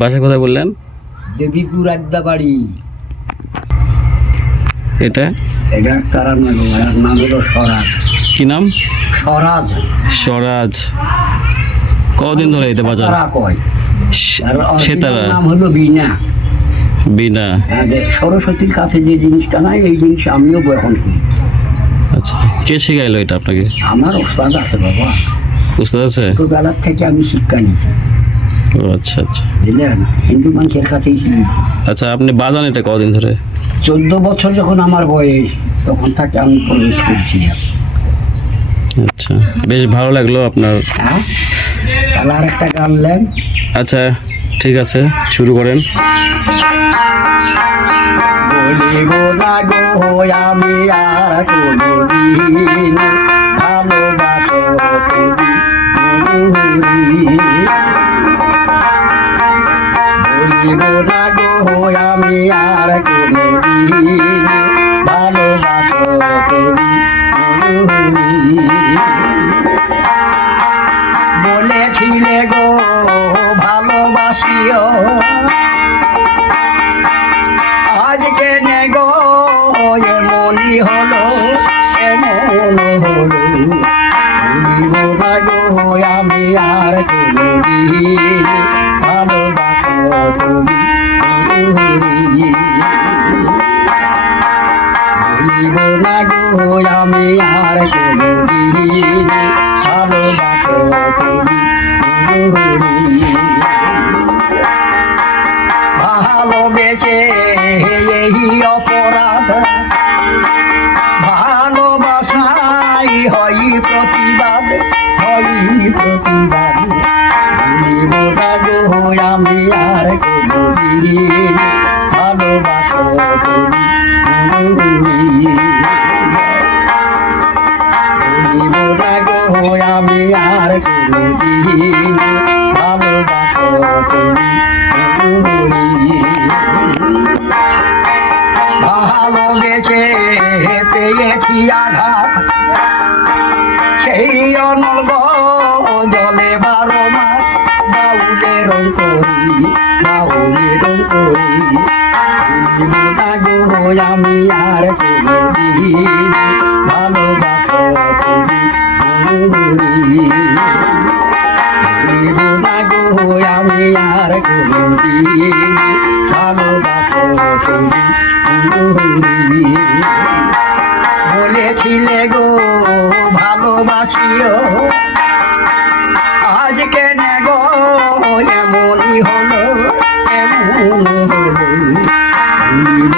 বাসা কোথায় বললেন? দেবীপুর আদ্যাবাড়ি। এটা এটা কারার নাম হলো স্বরাজ। কি নাম? স্বরাজ। স্বরাজ। কদিন ধরে এটা বাজার? কয় আর সেতারা নাম হলো বিনা। বিনা। সরস্বতীর কাছে যে জিনিসটা নাই এই জিনিস আমিও বহন করি। আচ্ছা, কে শিখাইলো এটা আপনাকে? আমার ওস্তাদ আছে বাবা, বুঝতে আছে? ছোটবেলার থেকে আমি শিক্ষা নিয়েছি। ও আচ্ছা আচ্ছা, বুঝলেন, হিন্দু মানুষের কাছেই শিখেছি। আচ্ছা, আপনি বাজান এটা কদিন ধরে? 14 বছর যখন আমার বয়স তখন থেকে আমি প্রবেশ করেছিলাম। আচ্ছা, বেশ ভালো লাগলো আপনার। হ্যাঁ, তাহলে আর একটা গান নেন। আচ্ছা ঠিক আছে, শুরু করেন। বলিব না গো আমি আর কোনদিন ভালোবাসো তুমি মধুরি। বলিব না গো আমি আর কোনদিন ভালোবাসো তুমি মধুরি। বলেছিলে গো ভালোবাসিও, আজকে নেগো এমনই হলো, এমন হলো। ভুলিব না গো আমি আর কোনদিন ভালোবাসো তুমি মধুরি। ভুলিব না গো আমি আর কোনদিন ভালোবাসো তুমি মধুরি। ভালোবেসে এই অপরাধ, ভালোবাসাই হই প্রতিবাদ, হই প্রতিবাদ। ভুলিব না গো আমি আর কোনদিন ভালোবাসো তুমি মধুরি। ভুলিব না গো আমি আর কোনদিন ভালোবাসো তুমি মধুরি। ভালোবেসে পেয়েছি আঘাত, সেই অনল জলে 12 মাস বাউলে রং করি, বাউলে রং করি। ভুলিব না গো আমি আর কোনদিন ভালোবাসো তুমি মধুরি। ভুলিব না গো আমি আর কোনদিন ভালোবাসো তুমি মধুরি। বলেছিলে গো ভালোবাসিও, আজকে নেগো এমনই হলো, এমন হলো। ভুলিব